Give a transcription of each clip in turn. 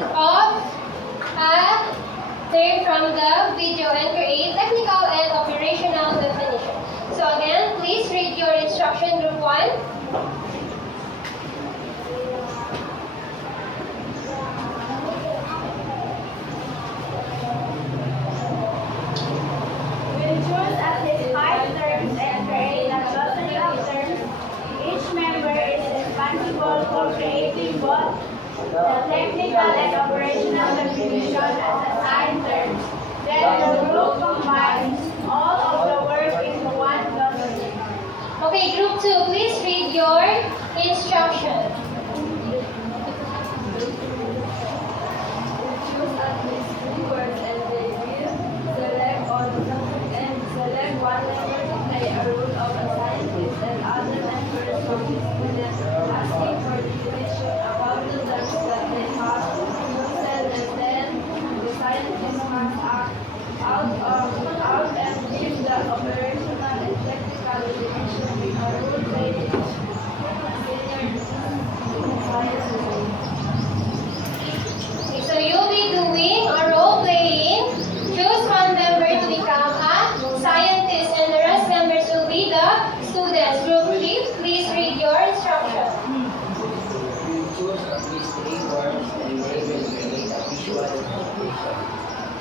think of a term from the video and create technical and operational definition. So again, please read your instruction, group 1. Choose at least 5 terms and create a glossary of terms. Each member is responsible for creating both the technical and operational definition as assigned terms. Then the group combines all of the work into one glossary. Okay, group 2, please read your instruction. Choose at least 3 words and they will select all the subject and select one member to play a role of a scientist and other members from the students asking for definition about the terms that they have used and then the scientist must act out and give the operational and technical definition with a role-based Okay, so you'll be doing a role playing. Choose one member to become a scientist and the rest members will be the students. Group 3, please read your instruction. You choose at least 3 words and they will create a visual presentation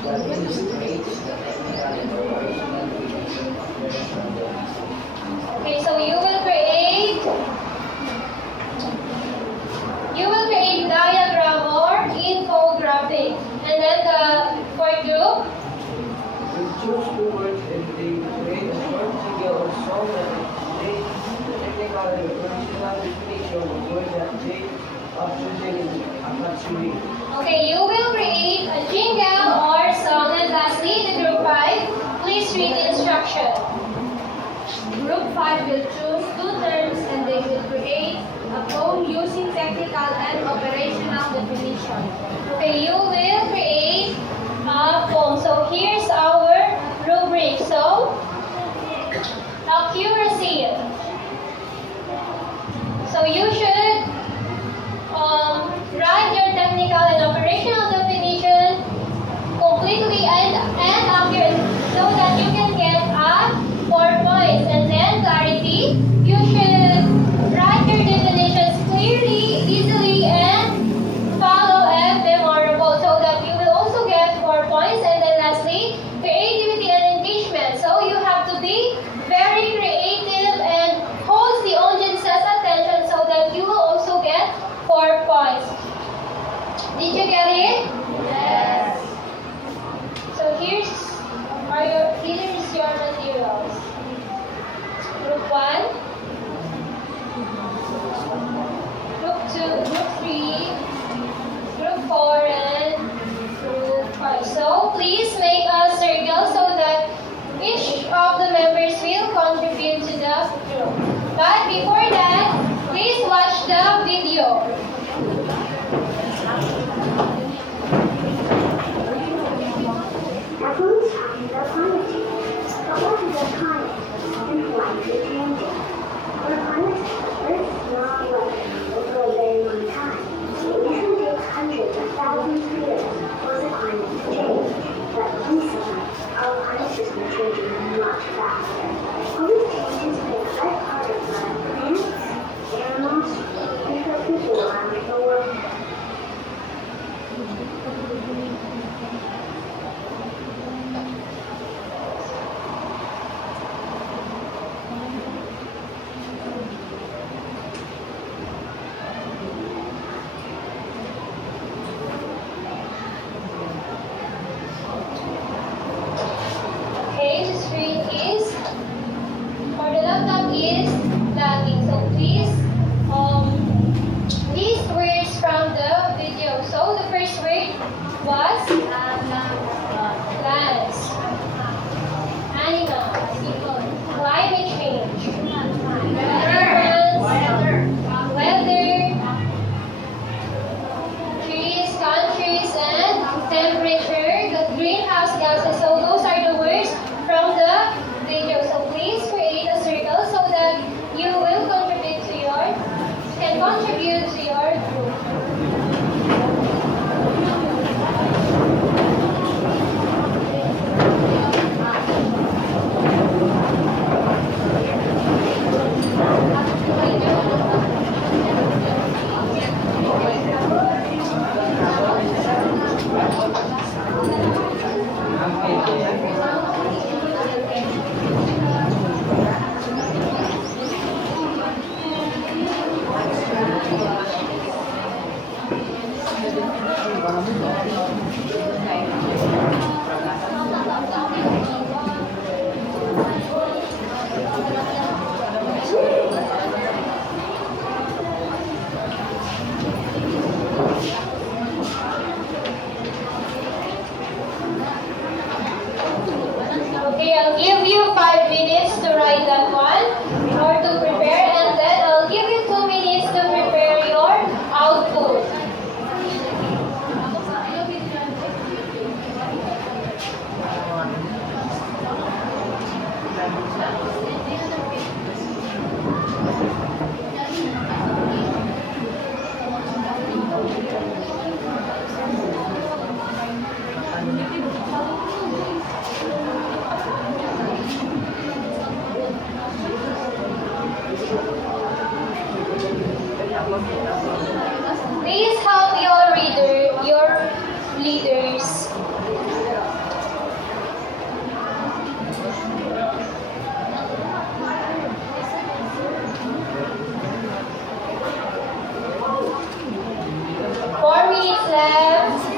that illustrates the technical and operational definition of the responsibility. Okay, so you will create diagram or infographic. And then the fourth group, You choose 2 words and they will create a short video or song that explains the technical and operational definition of words that they are choosing approximately. okay, you will create a jingle or song. And lastly, the group 5, please read the instruction. Group 5 will choose 2 terms and they will create a poem using technical and operational definition. Okay, you will create a poem. So here's our rubric. So, accuracy. So you should write your technical and operational definition completely and accurate so that you can get a 4 points. And then clarity, you should write your definitions clearly, easily, and follow and memorable so that you will also get 4 points. And then lastly, creativity and engagement. So you have to be very creative and hold the audience's attention so that you will also get 4 points. Did you get it? Yes. So here's your materials. Group 1, Group 2, Group 3, Group 4, and Group 5. So please make a circle so that each of the members will contribute to the group. But before that, please watch the video. Everyone's talking about climate change. But what is a climate? And why is it changing? For a climate to Earth's long weather over a very long time, it usually takes hundreds of thousands of years for the climate to change. But recently, our climate has been changing much faster. All these changes make life harder for our plants, animals, and for people on Okay, I'll give you 5 minutes to write that one or to prepare, and then I'll give you 2 minutes to prepare your output. Please help your leaders. Four minutes left.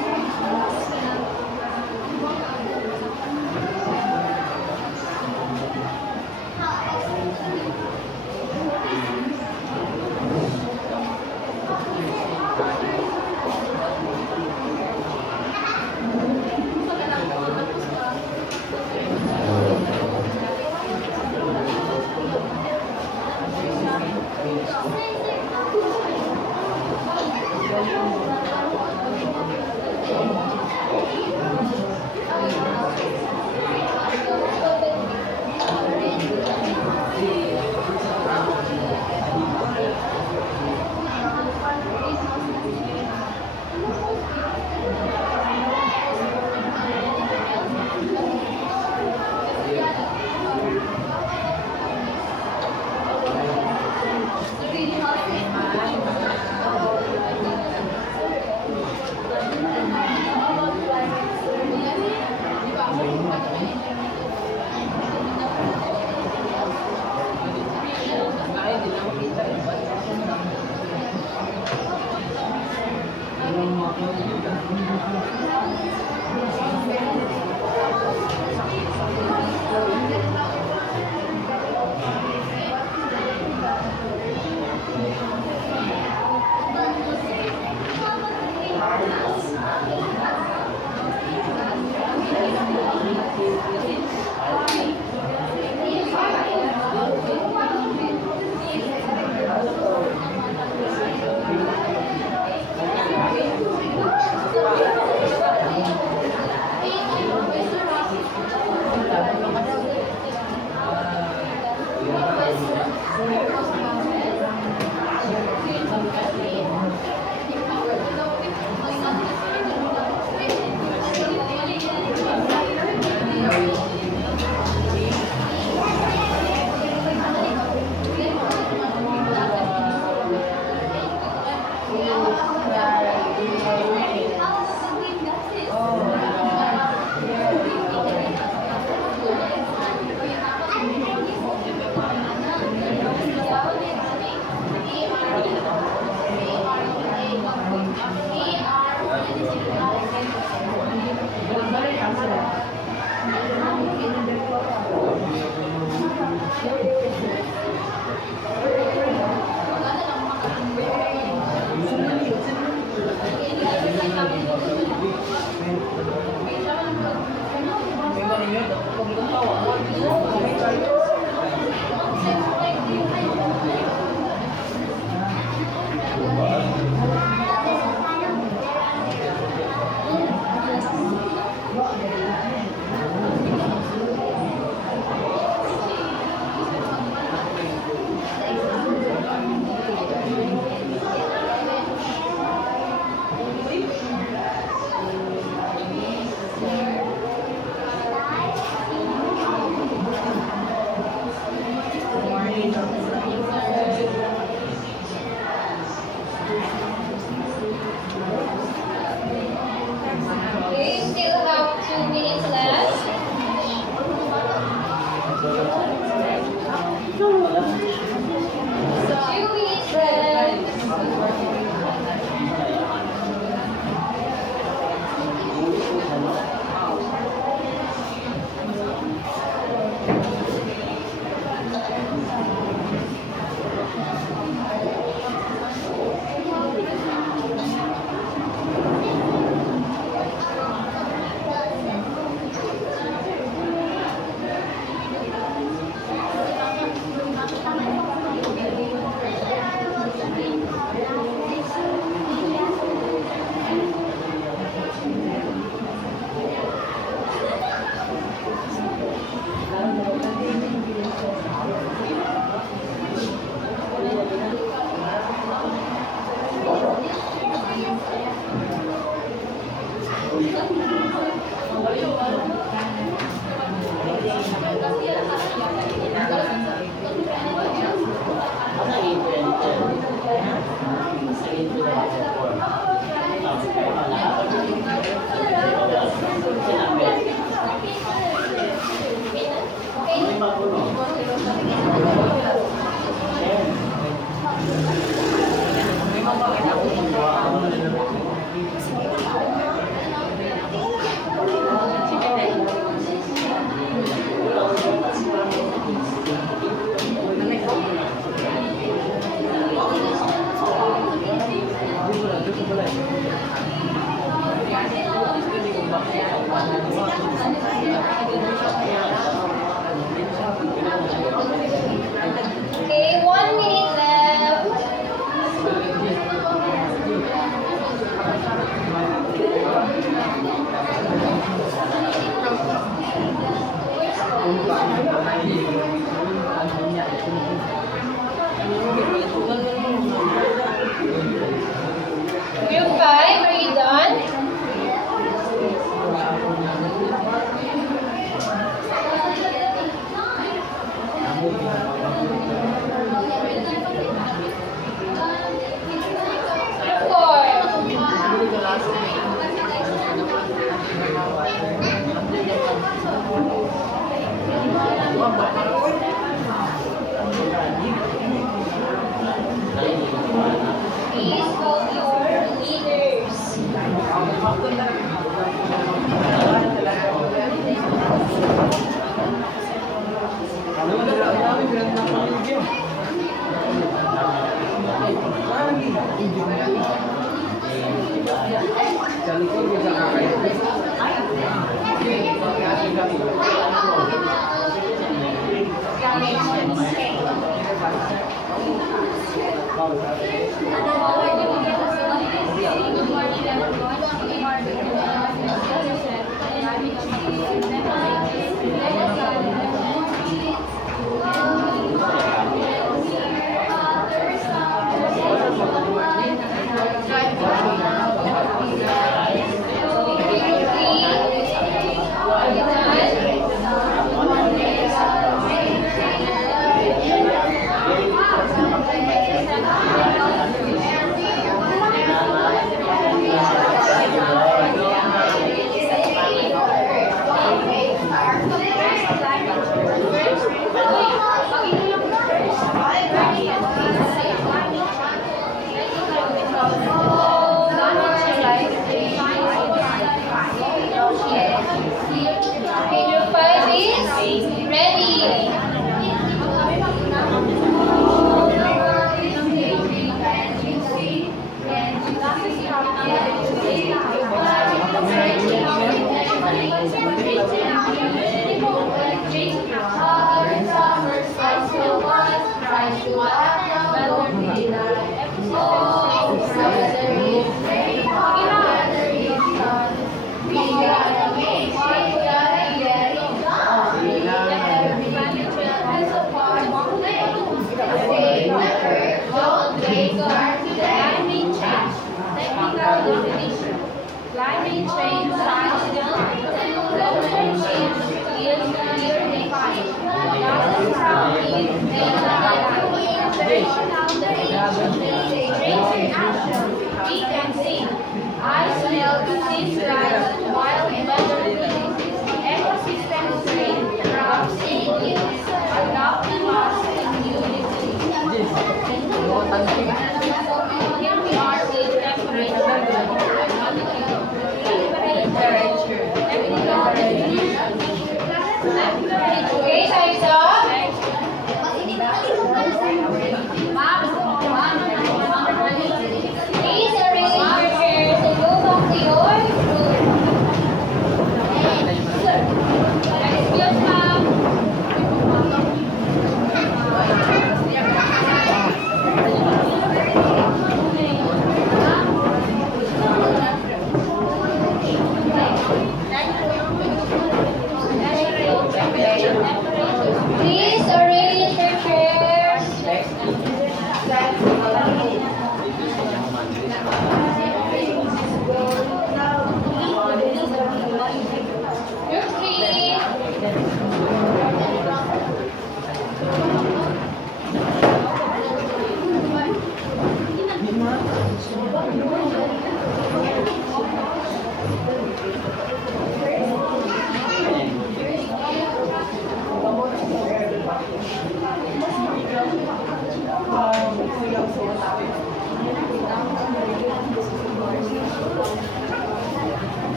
Okay, 1 minute left. Group 5, are you done? Group 4. Please call your leaders. Group 5 is ready. Climate change science global change is clearly defined. Gases from action, we can see ice melt, seas rise, wild weather releases, ecosystems drain, crops increase, adopting us in new disease. Here we are with temperature. Okay, time's up. Please arrange your chairs and go back to your room. Excuse ma'am. Please arrange your chairs. Group 3.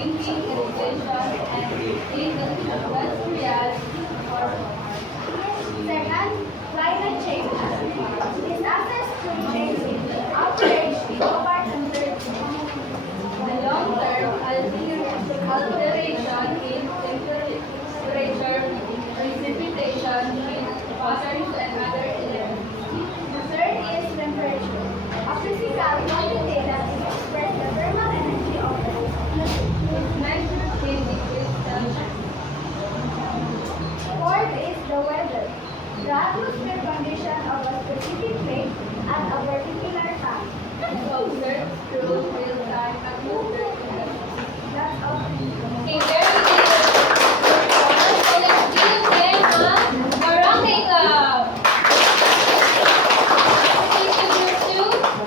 drinking, irrigation, and industrial Second, climate change disasters to change average global temperature. the long-term alteration in temperature, precipitation, waters, and other elements. The third is temperature, a physical quantity that expresses the thermal energy of the Its measured in degrees Celsius. Fourth is the weather, the atmosphere condition of a specific place at a particular time. Observed through real-time atmospheric conditions. That's all. Okay, very good. So let's do again Barangay Club. Please to group 2.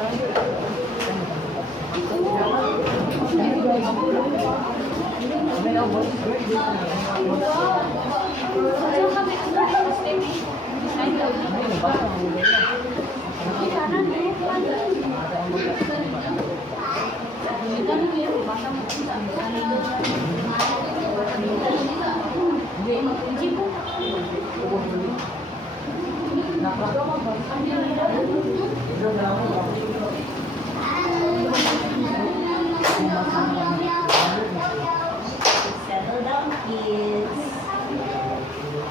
Settle down, kids.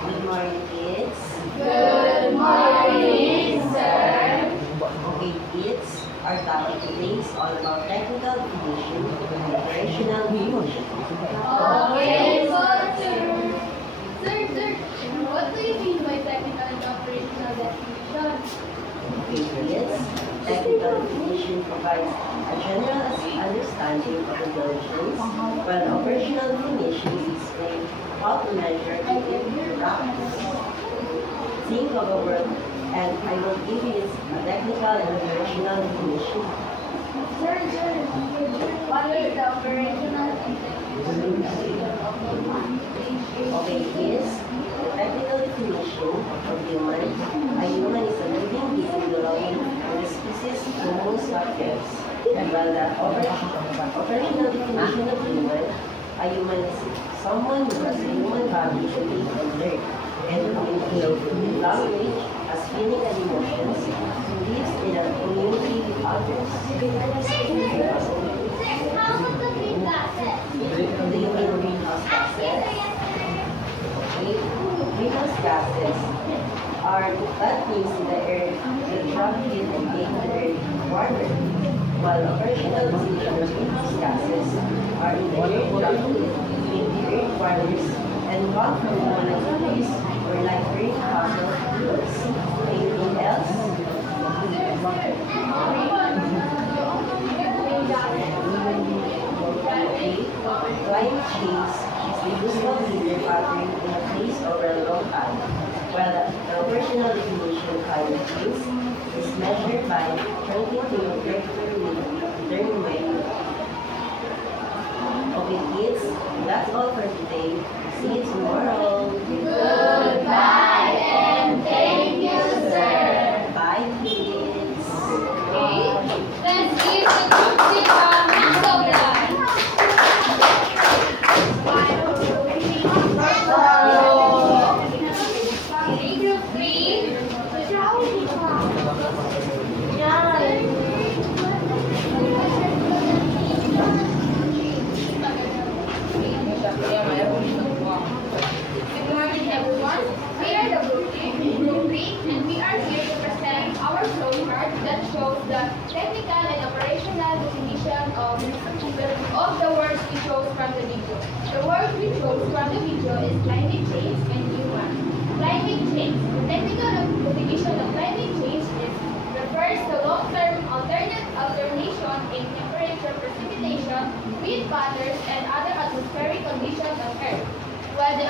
Good morning, kids. Good morning, sir. Okay, kids. Our topic today is all about technical definition and operational definition. Okay, sir. Sir, what do you mean by technical and operational definition? Okay, kids. Technical definition provides a general understanding of the dimensions, while operational definition explains how to measure it in practice. Think of a word, and I will give you a technical and operational definition. Sir, what is the operational definition of human? Okay, kids. The technical definition of human, a human is a living being belonging to the species Homo sapiens. While the operational definition of human, a human is someone who has a human body to live and learn, and communicate language, has feeling and emotions, who lives in a community with others. How about the green glasses? Do you mean greenhouse gases? Greenhouse gases are that means in the earth that travel heat and make the earth warmer, while operational definition of greenhouse gases are in the earth travel heat, make the earth warmer, and come from one activities or like burning fossil fuels. Anything else? Okay. Climate change is the usual weather pattern in a place over a long time, while the operational definition of climate change is measured by shrinking temperature with thermometer. Okay, kids, that's all for today. See you tomorrow. Goodbye and thank you, sir. Bye, kids. Okay, let's give the group 6 Maxwell Club. Okay, group 3. Good morning, everyone. We are the Group 3, and we are here to present our flowchart that shows the technical and operational definition of the words we chose from the video. The word we chose from the video is climate change and human. Climate change. The technical definition of climate change refers to long-term alternation in temperature, precipitation, wind patterns, and other atmospheric conditions on Earth. While the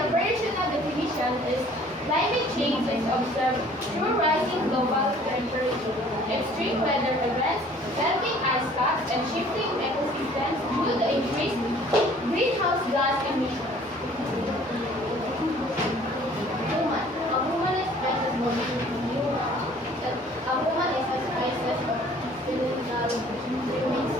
operational definition is climate change is observed through rising global temperature, extreme weather events, melting ice caps, and shifting ecosystems due to increased greenhouse gas emissions. Human. A human is a human is a species of remains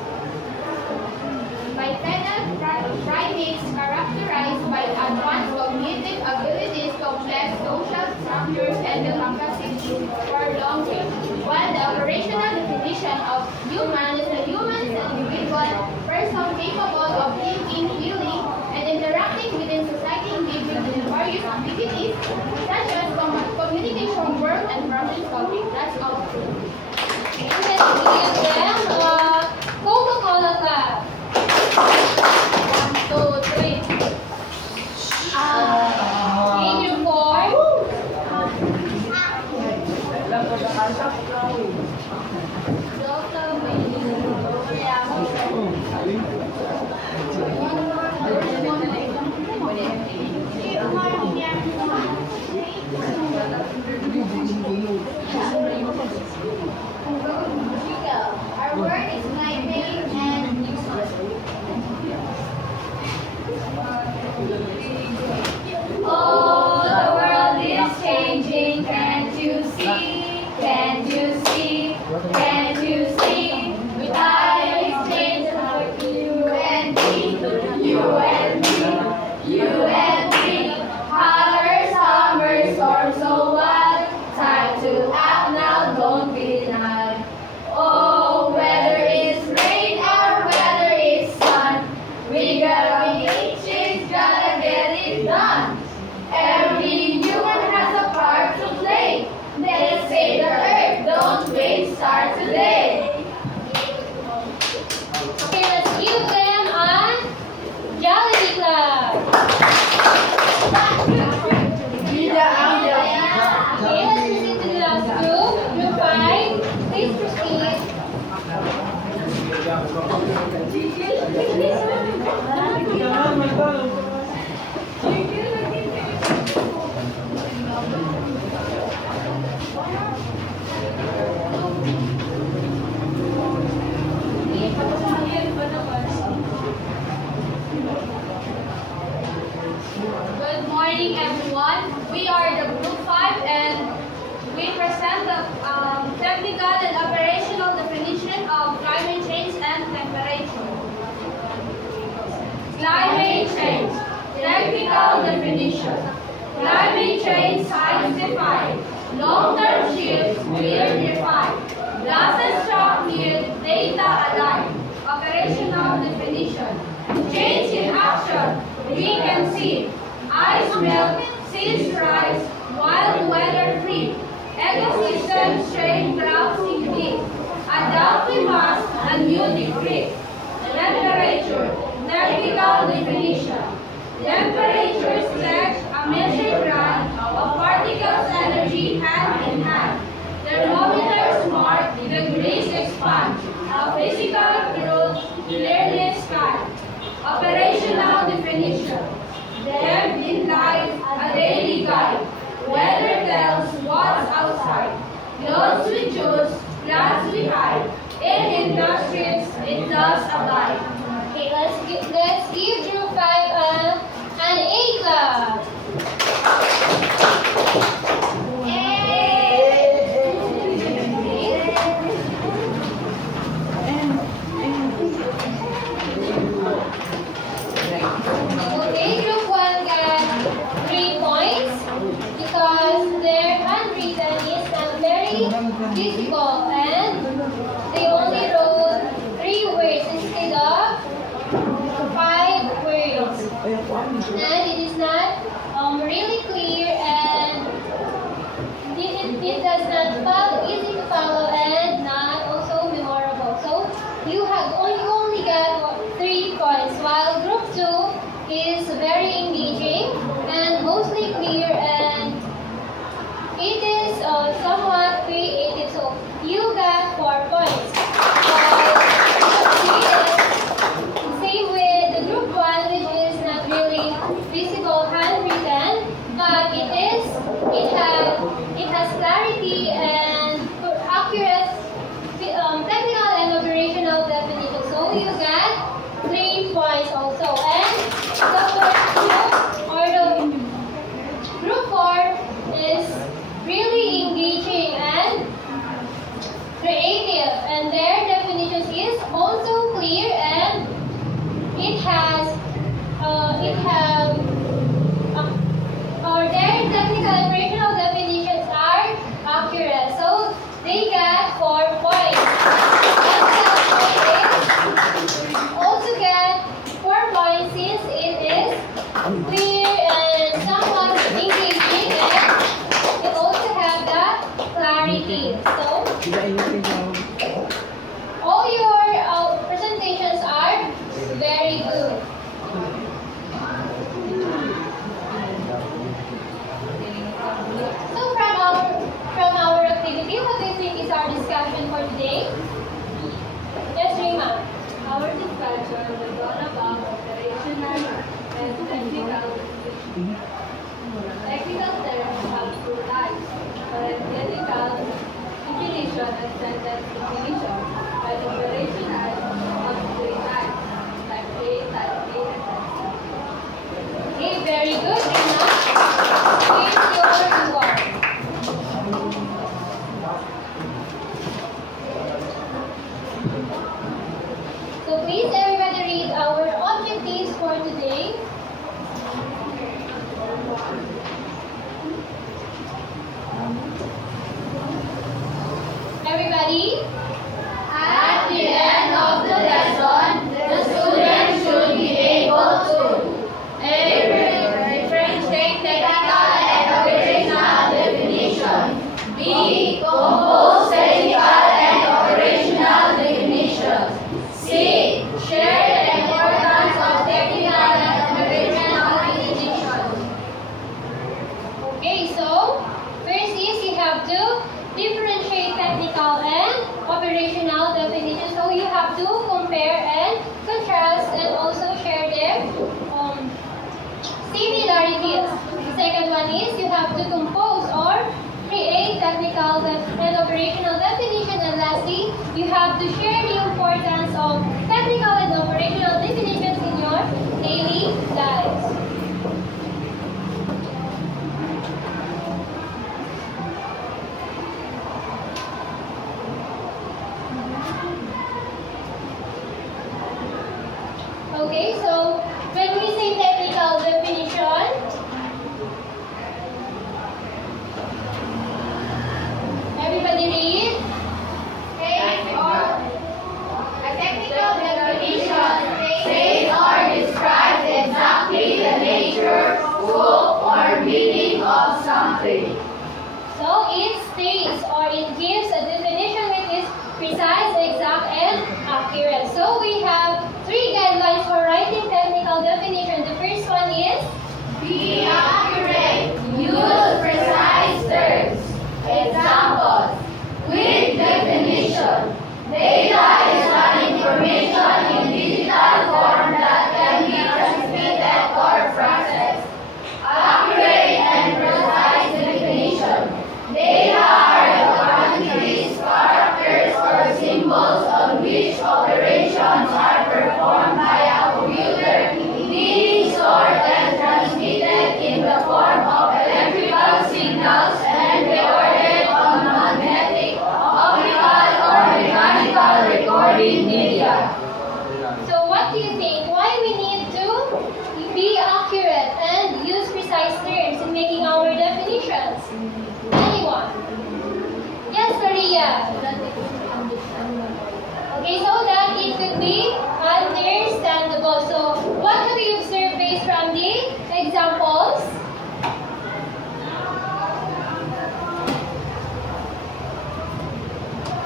long way. While the operational definition of human is a human is an individual person capable of thinking, feeling, and interacting within society engaging in various activities such as communication, work, and problem solving. That's all. And let's give them Coca-Cola Club. 1, 2, 3. Figure 4. Our word is my name and oh, the world is changing, can't you see? Can't you see? Can't you see? Time is changing for you and me, you and me, you and me. Hotter summer storm, so what? Time to act now, don't be denied. Oh, whether it's rain or whether it's sun, we gotta be anxious, gotta get it done. Every human has a part to play. Let's save the earth, don't wait, start today. Okay, let's give them a Jollibee Club. Okay, let's proceed to the last group. Group 5, please proceed. Good morning, everyone. We are the Group 5 and we present the technical and operational definition of climate change and temperature. Climate change. Technical definition. Climate change science defined. Long-term shifts clearly defined. Losses shock near data aligned. Operational definition. Change in action. We can see. Ice melt, seas rise, wild weather free. Ecosystems strain, droughts increase. Adapt we must, a new decrease. Temperature, technical definition. Temperature is a measured run of particles energy hand in hand. Thermometers mark degrees expand. A physical truth, clearly sky. Operational definition. Them in life, a daily guide. Weather tells what's outside. Clothes we choose, plants we hide. In industries, it does abide. Okay, let's give Group 5 an A Club. Okay, Group 1 got 3 points because their handwritten is not very visible and they only wrote 3 words instead of 5 words. And it is not really clear and it does not follow, easy to follow and not also memorable. So you only got 3 points while Group 2 is very engaging and mostly clear and it is somewhat creative. So you one is you have to compose or create technical and operational definition. And lastly, you have to share the importance of technical and operational definitions in your daily lives. Okay, so when we say technical definition, everybody read. A technical definition states or describes exactly the nature, scope, or meaning of something. So it states or it gives a definition which is precise, exact, and accurate. So we have 3 guidelines for writing technical definition. The first one is Be accurate. Use precise terms. Examples. With definition. Data is an information in digital form that can be transmitted or processed. Accurate and precise definition. Data are the quantities, characters, or symbols on which operations are performed by a computer, being stored and transmitted in the form of electrical signals and recorded on magnetic, optical, or mechanical recording media. So what do you think? Why we need to be accurate and use precise terms in making our definitions? Anyone? Yes, Maria. Okay, so that it could be understandable. So what have you observed based from the examples?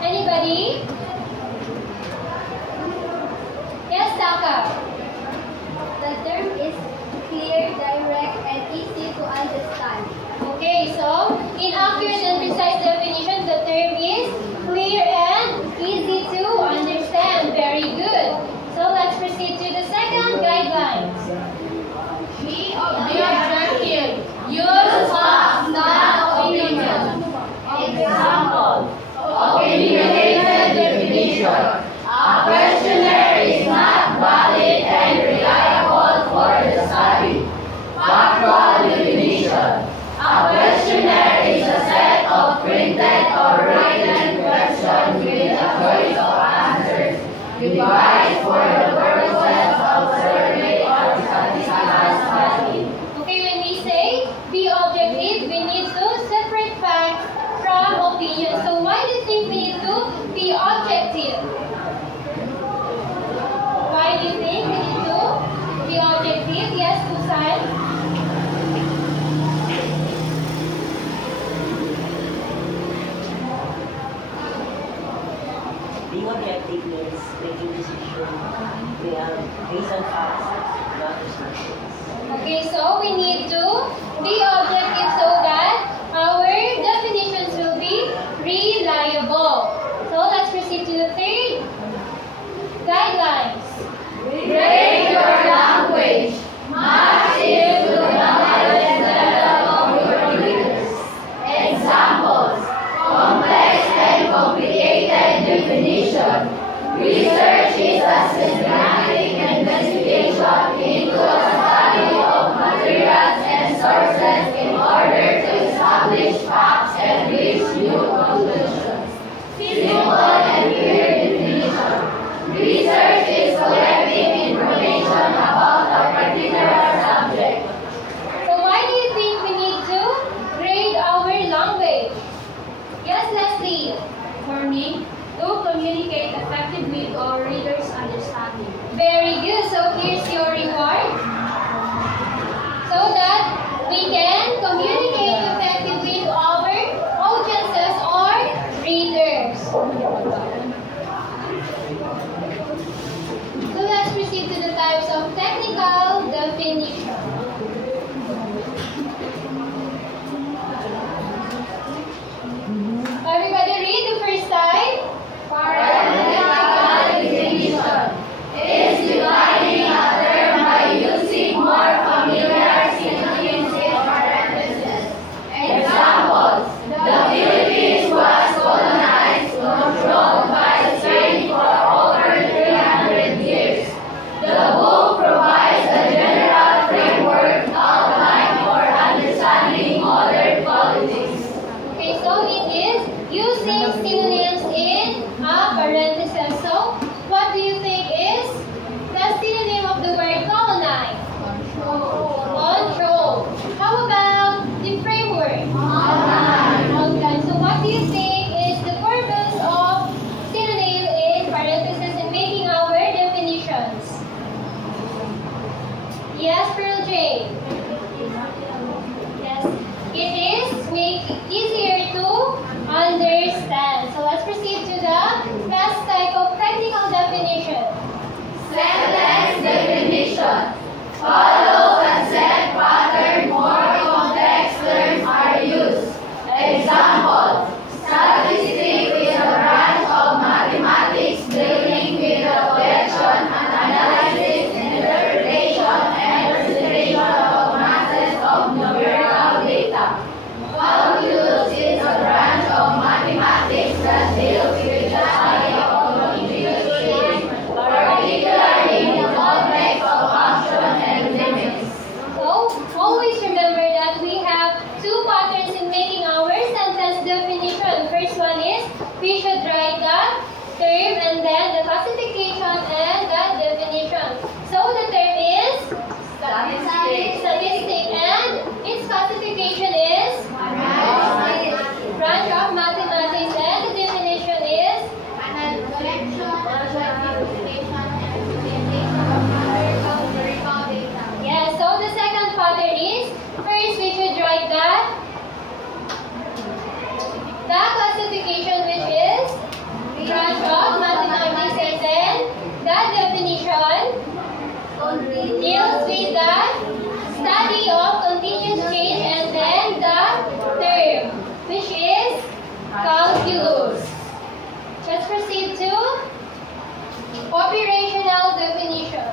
Anybody? Yes, Taka. The term is clear, direct, and easy to understand. Okay, so in accurate and precise definition, the term is clear and easy to understand. Very good. So let's proceed to the second guidelines. Be objective. Use facts, not opinions. Example. Opinionated definition. A questionnaire is not valid and reliable for the study. Factual definition. A questionnaire is a set of printed or written questions with a choice of answers devised for the purposes of survey or statistical study. Okay, when we say be objective, we need to separate facts from opinions. So why do you think we need to be objective? Why do you think we need to be objective? Yes, Susan? Being objective means making decisions based on facts, not assumptions. Okay, so we need to be objective so that our definitions will be reliable. So let's proceed to the third guidelines. Break your language. Match it to the knowledge level of your readers. Examples. Complex and complicated definition. Research is a systematic investigation into a study of materials and sources in order to establish facts and reach new conclusions. Simple and clear definition. Research is collecting information about a particular subject. So why do you think we need to grade our language? Yes, Leslie. For me, to communicate effectively to our readers' understanding. Very good. So here's your reward. So that we can communicate effectively to our audiences or readers. Calculus is a branch of mathematics that deals with the study of multiplication, particularly the complex of function and limits. So, always remember that we have two patterns in making our sentence definition. First one is, we should write the term and then the classification and the definition. So, the term is statistic and its classification is branch of mathematics and the definition is yeah, so the second pattern is, first we should write the classification, which is branch of mathematics, and then the definition deals with the study of continuous change, and then the term, which is calculus. Let's proceed to operational definition.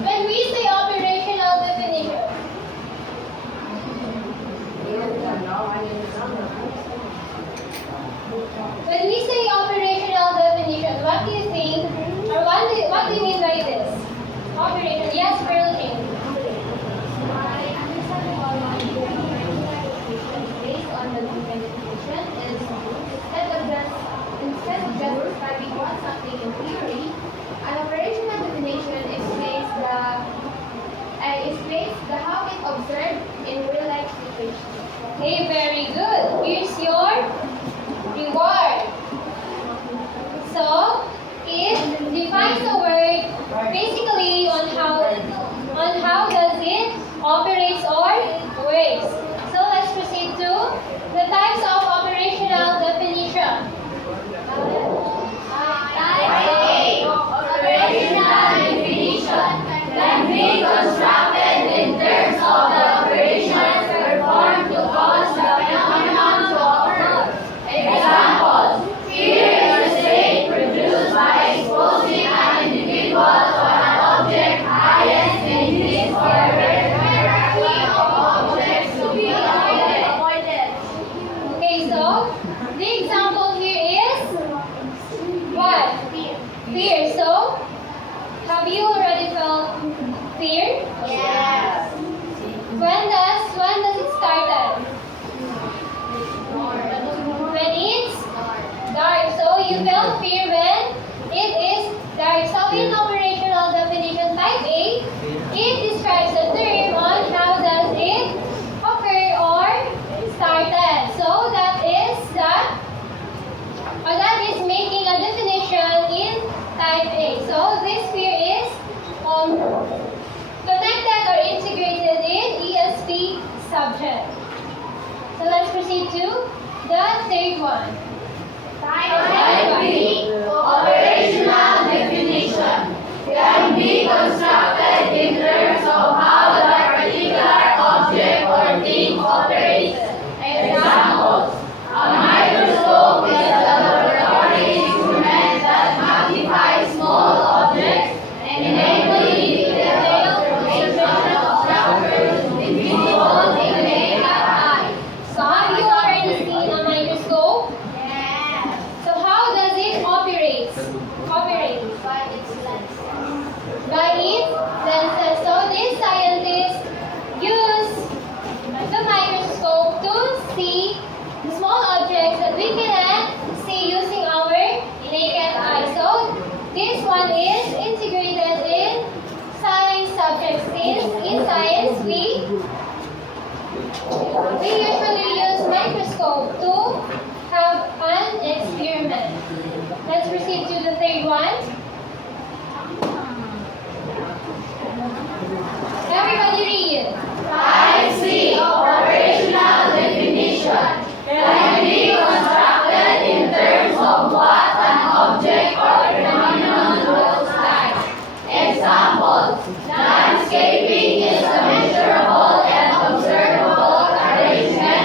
When we say operational definition, when we say operational definition, what do you think, or what do you mean by this? Operation, yes, Berlin. Based on the given definition is instead of just describing what something in theory, an operational definition explains the how it observed in real life situations. Okay, very good. Here's your reward. So, it defines the word basically on how does it operates or works. So let's proceed to the types of operational definition. Type A, operational definition, can be constructed in terms of the operations performed to cause the phenomenon to occur. Examples: fear is a state produced by exposing an individual to an object highest in his or her hierarchy of objects to be avoided. Okay, so the example here is what? Fear. So, have you already felt fear? Yes. When does it start? When it's dark. So you felt fear when it is dark. So in operational definition type A, it describes the term on how does it occur or started. So that is making a definition in type A. So this fear is connected or integrated in ESP subject. So let's proceed to the third one. Type B, operational definition, can be constructed in terms of how the particular object or thing operates. Examples: a microscope is a laboratory instrument that magnifies small objects, enabling detailed observation of structures invisible to the naked eye. So have you already seen a microscope? Yes. So how does it operate? By its lens. By its lenses. So these scientists use the microscope to see the small objects that we cannot see using our naked eye. So this one is integrated in science subjects. Since in science we usually use microscope to have an experiment. Let's proceed to the third one. Everybody read. Type C, operational definition, can be constructed in terms of what an object or phenomenon looks like. Examples: landscaping is a measurable and observable arrangement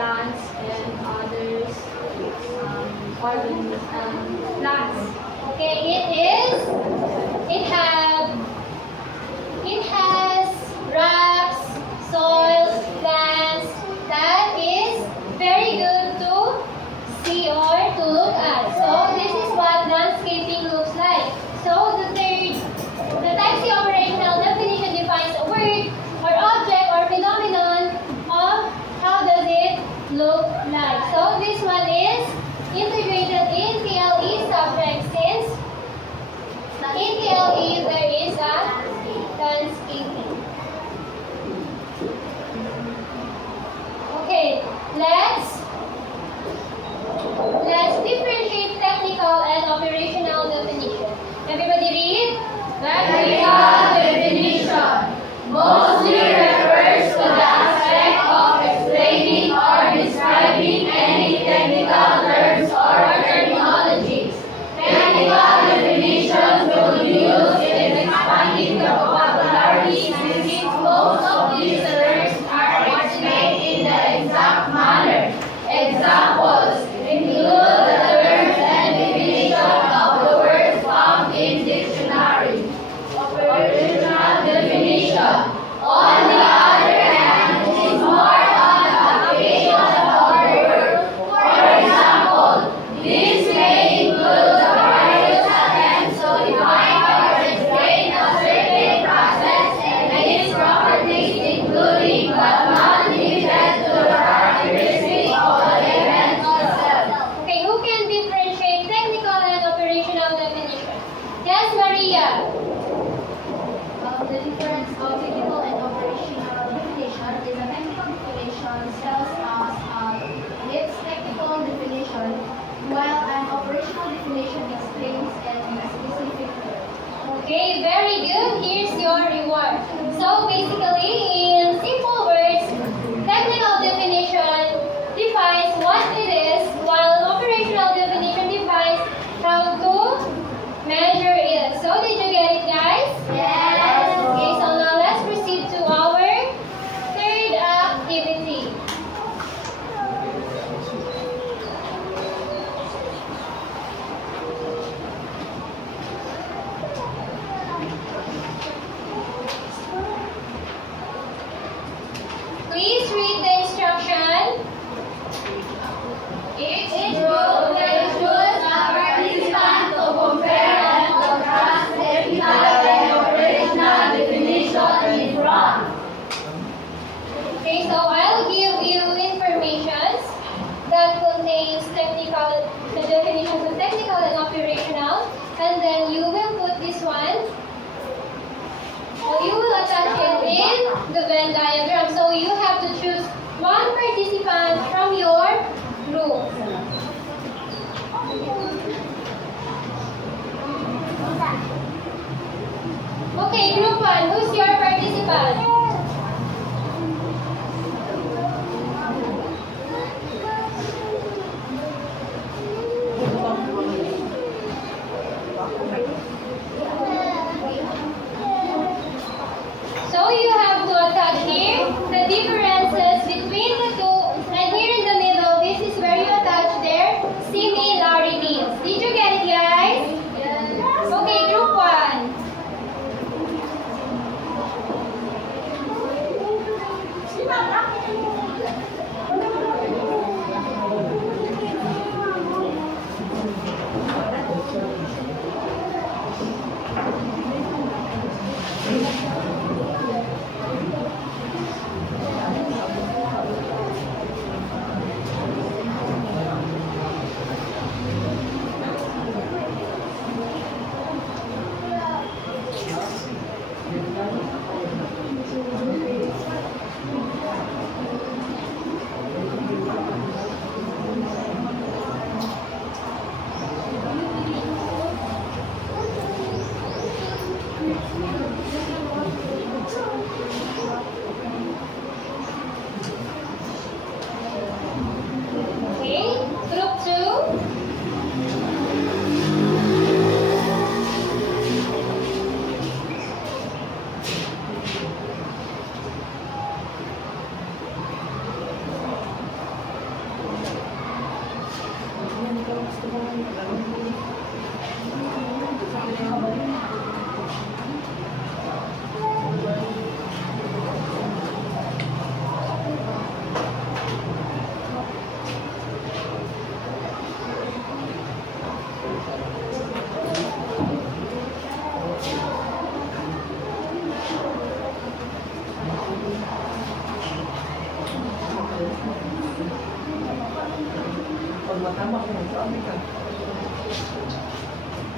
plants and others organisms plants. Okay, it has rocks, soils, plants. That is very good to see or to look at. So this is what landscaping looks like. So the taxi operational definition defines a word or object or phenomenon of how does it look like. So this one is integrated in TLE subject since in TLE there is a landscaping.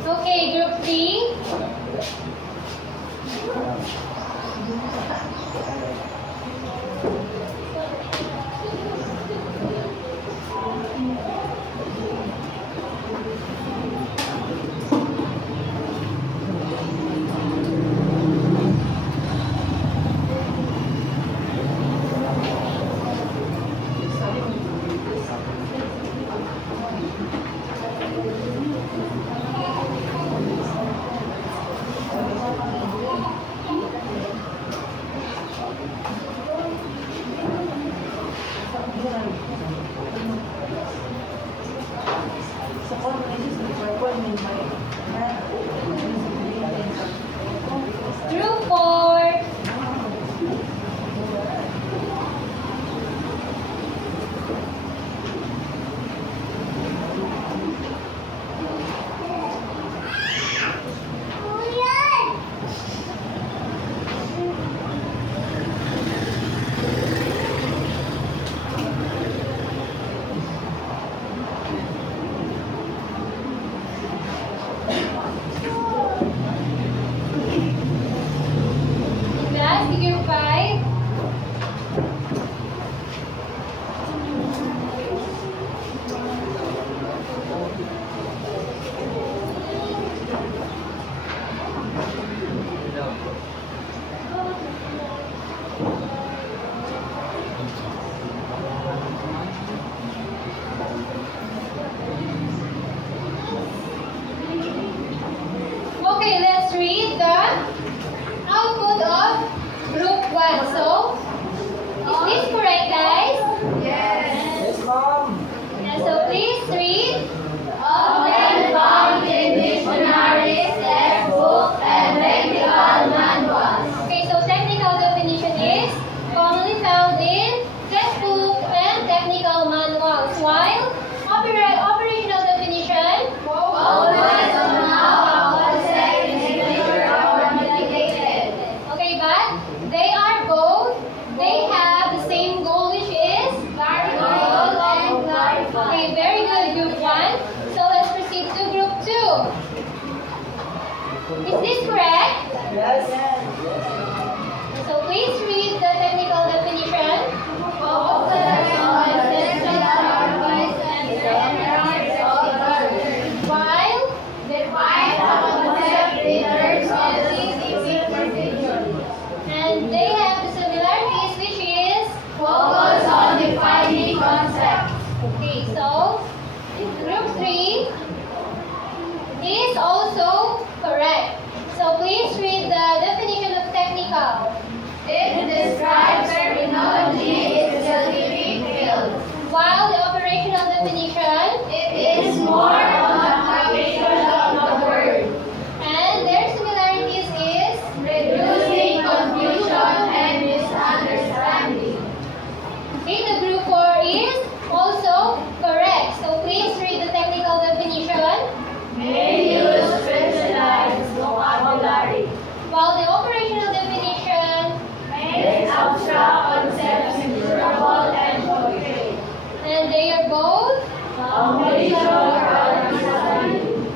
Okay, group 3. Group 4. Last, group 5. Okay, let's read the output of group 1. So, is this correct, guys? Yes, ma'am. Yeah, so please read. Often found in dictionaries, textbooks, and technical manuals. Okay, so technical definition is commonly found in textbook and technical manuals, while operational definition Always on how concept is measured or mitigated. okay, but they are both, they have the same goal, which is Clarify and clarify. okay, very good, group 1. So let's proceed to group 2. Is this correct? Yes. So please read the technical definition. Focus on technical advice and standards of learning. While Define the concept in terms of specific procedure. and they have the similarities, which is Focus on defining concepts. okay. So group 3 is also correct. So please read the definition of technical. It describes terminology in specific fields. While the operational definition It is more on the application of the word, and their similarities is reducing confusion and misunderstanding. okay. The group 4 is also correct. So please read the technical definition. May use specialized vocabulary. While the operational definition Make abstract concepts measurable and concrete. and they are both. Foundation for understanding.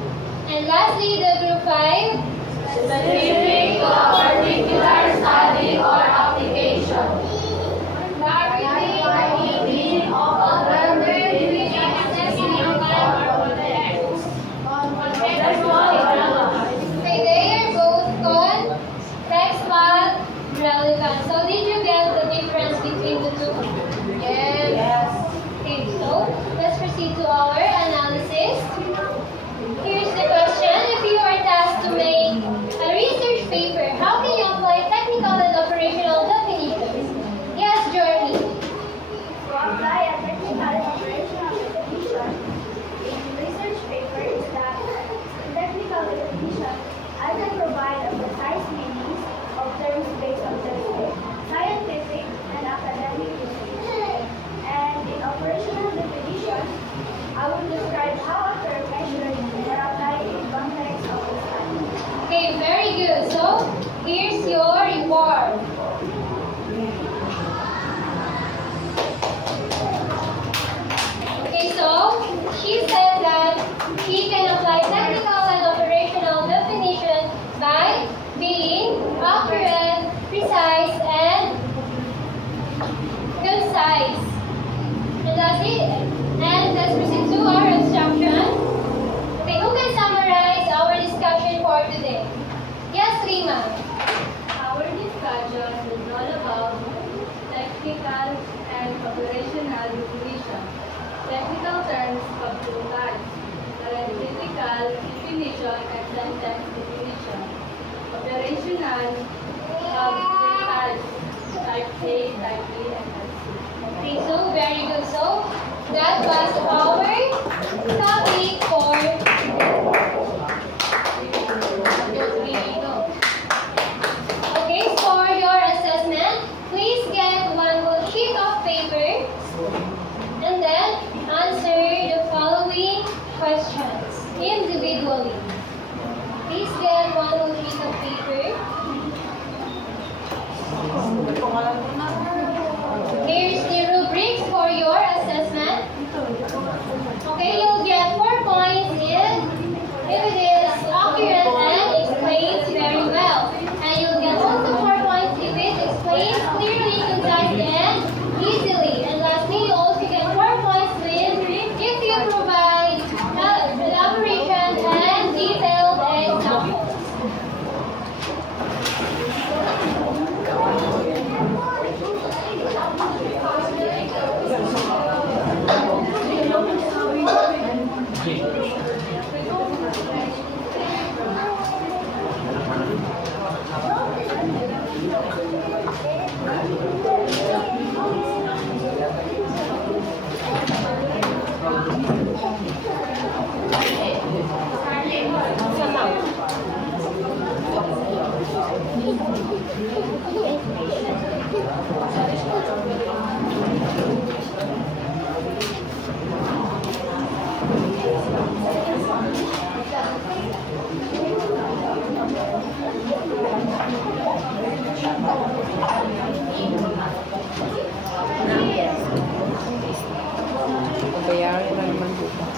And lastly, the group 5. Specific to a particular study or application. Clarify the meaning of a term within a specific context. Okay, they are both contextual relevant. So did you get the difference between the two? Yes. Okay, so let's proceed to our analysis. Here's the question. If you are tasked to make a research paper, how can you apply technical and operational definitions? Yes, Journey. To apply a technical and operational definition in research paper is that technical definition I can provide a precise meanings of terms based on textbook, Lima. Our discussion is all about technical and operational definition. Technical terms of two types: theoretical definition and sentence definition. Operational of three types: type A, type B, and type C. Okay, so very good. So that was our topic for Okay, for your assessment, please get one whole sheet of paper and then answer the following questions individually. Please get one whole sheet of paper. Here's the rubrics for your assessment. Okay, you'll get 4 points if it is accurate and explains very well. And you'll get also 4 points if it explains clearly, concise, and easily. And lastly, you also get 4 points if you provide elaboration and detailed examples. Bayaran na naman bukas.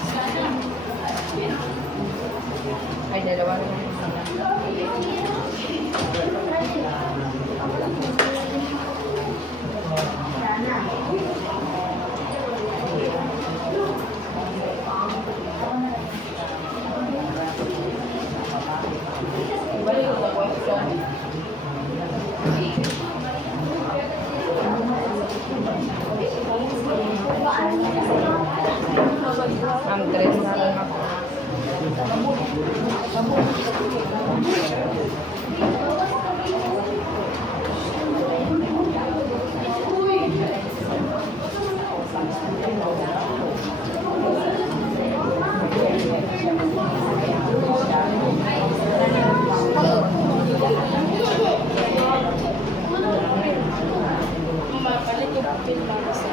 Ay, dalawa na naman. Balik ko ako ito. Ang tres na lang ako. Mapalit yung papel para sa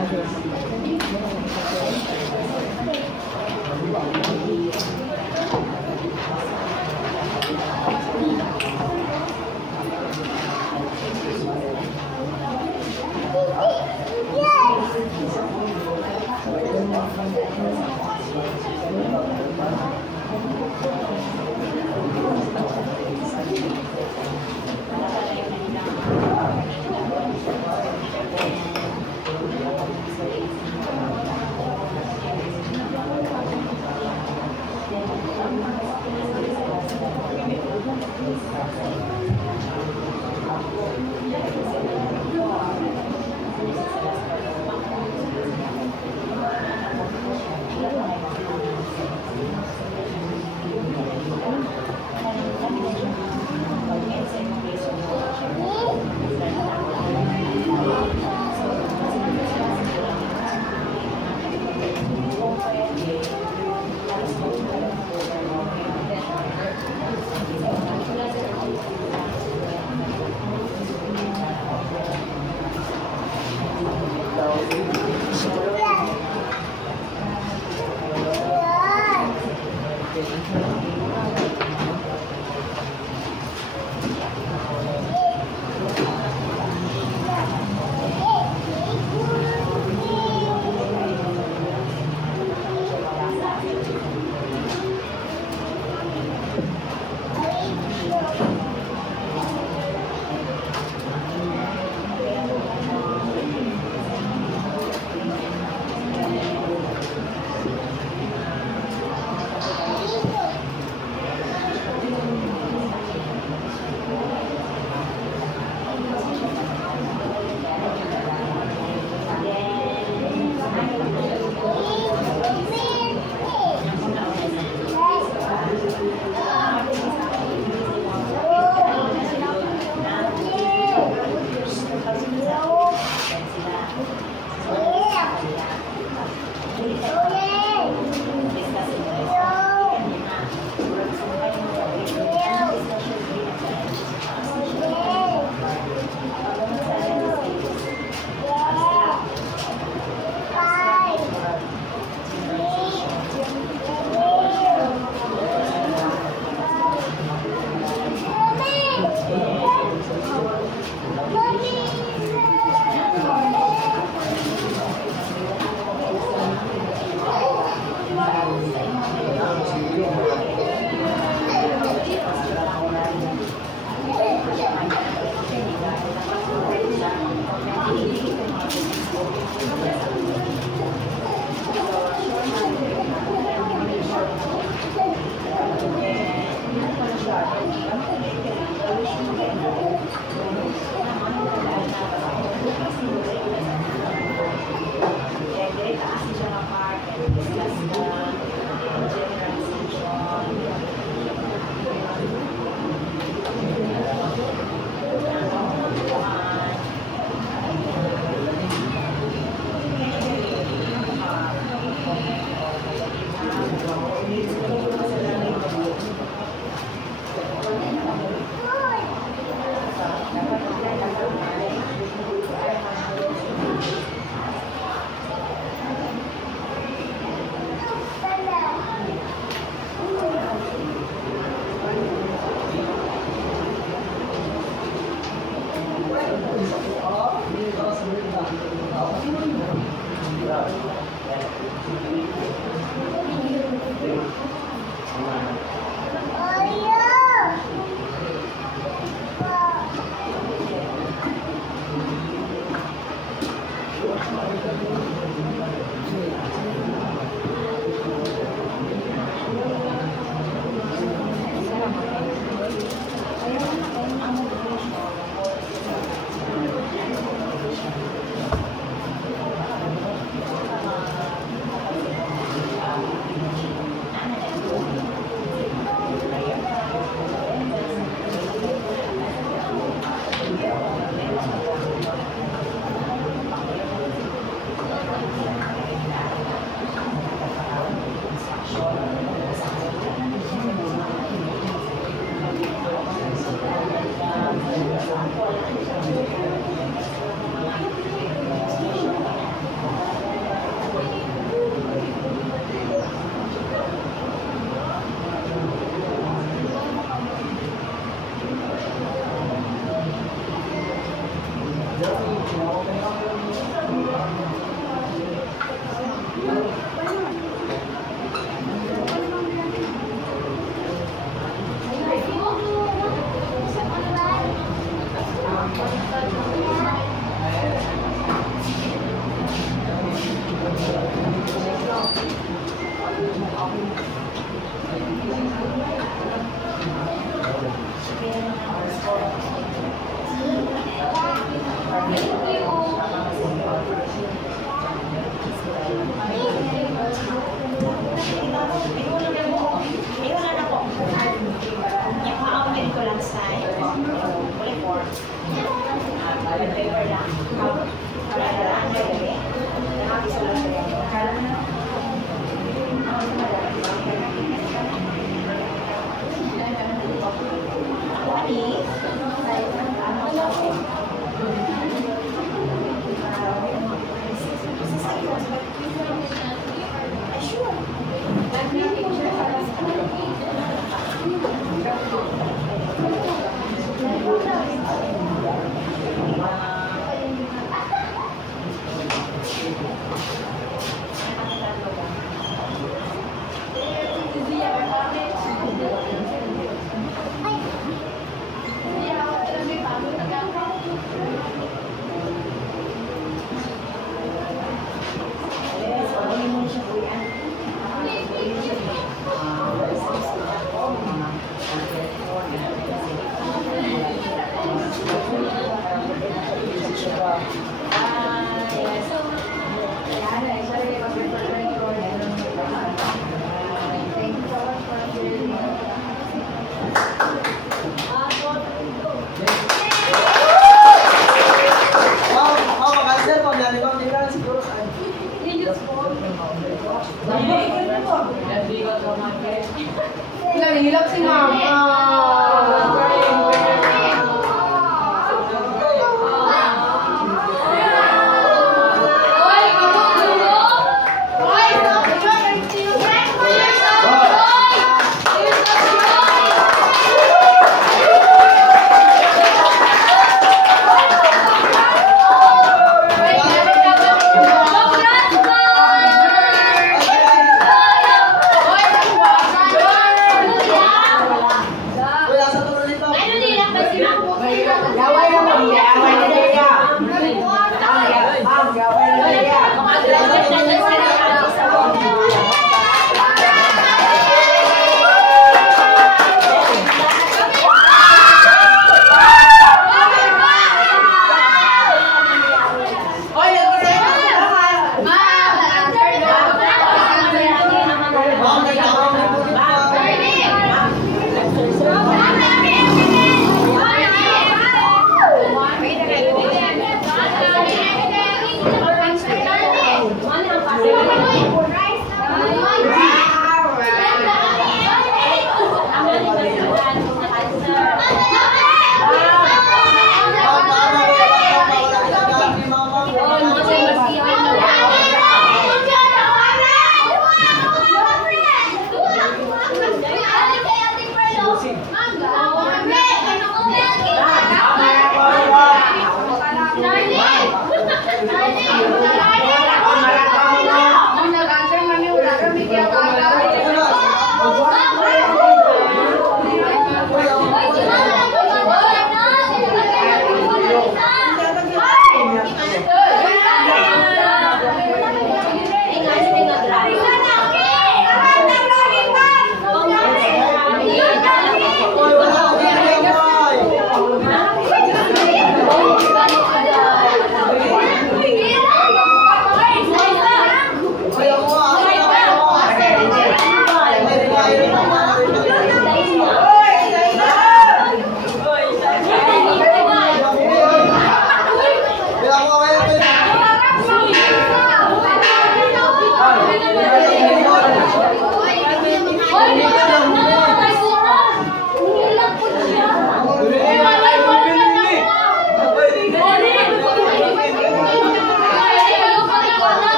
Hilap si Mama.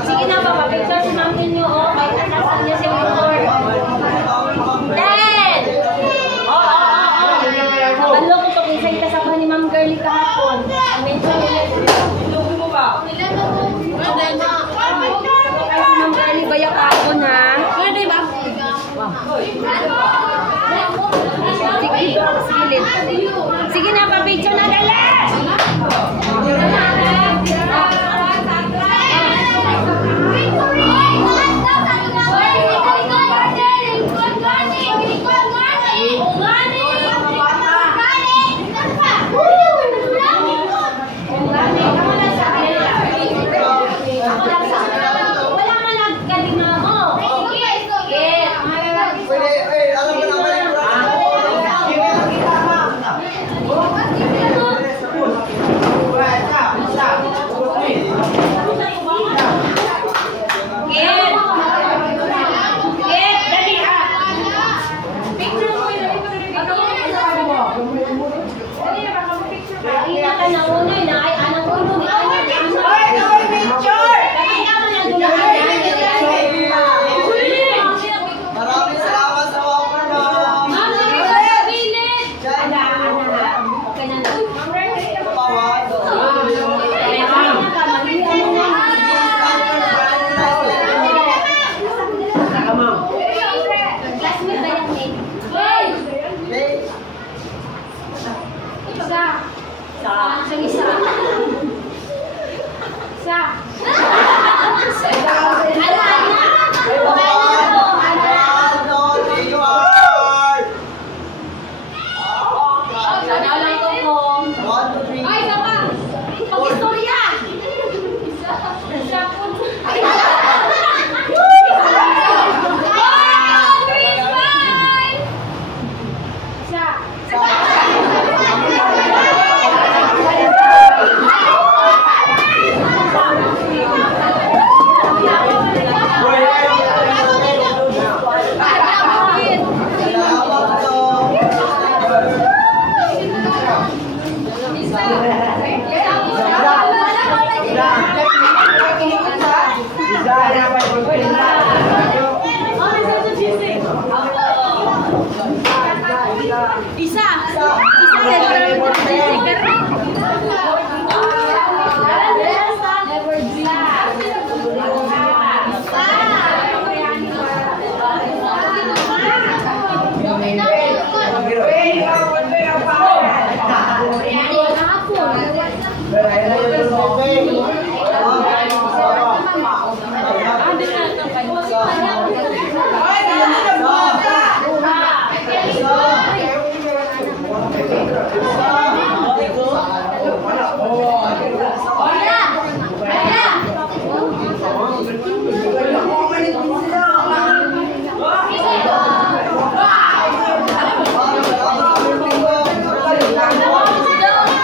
Sige na, papapicture si ma'am ninyo, oh. May katasan niya si Victor. Then! Ano ko ito, isang kasama ni Ma'am Girlie kahapon. Ang mention nila. Ilubi mo ba? Kaya si Ma'am Girlie baya kahapon, ha? Pwede ba? Sige na, papicture na dali! Isa. Isang isa. Isa.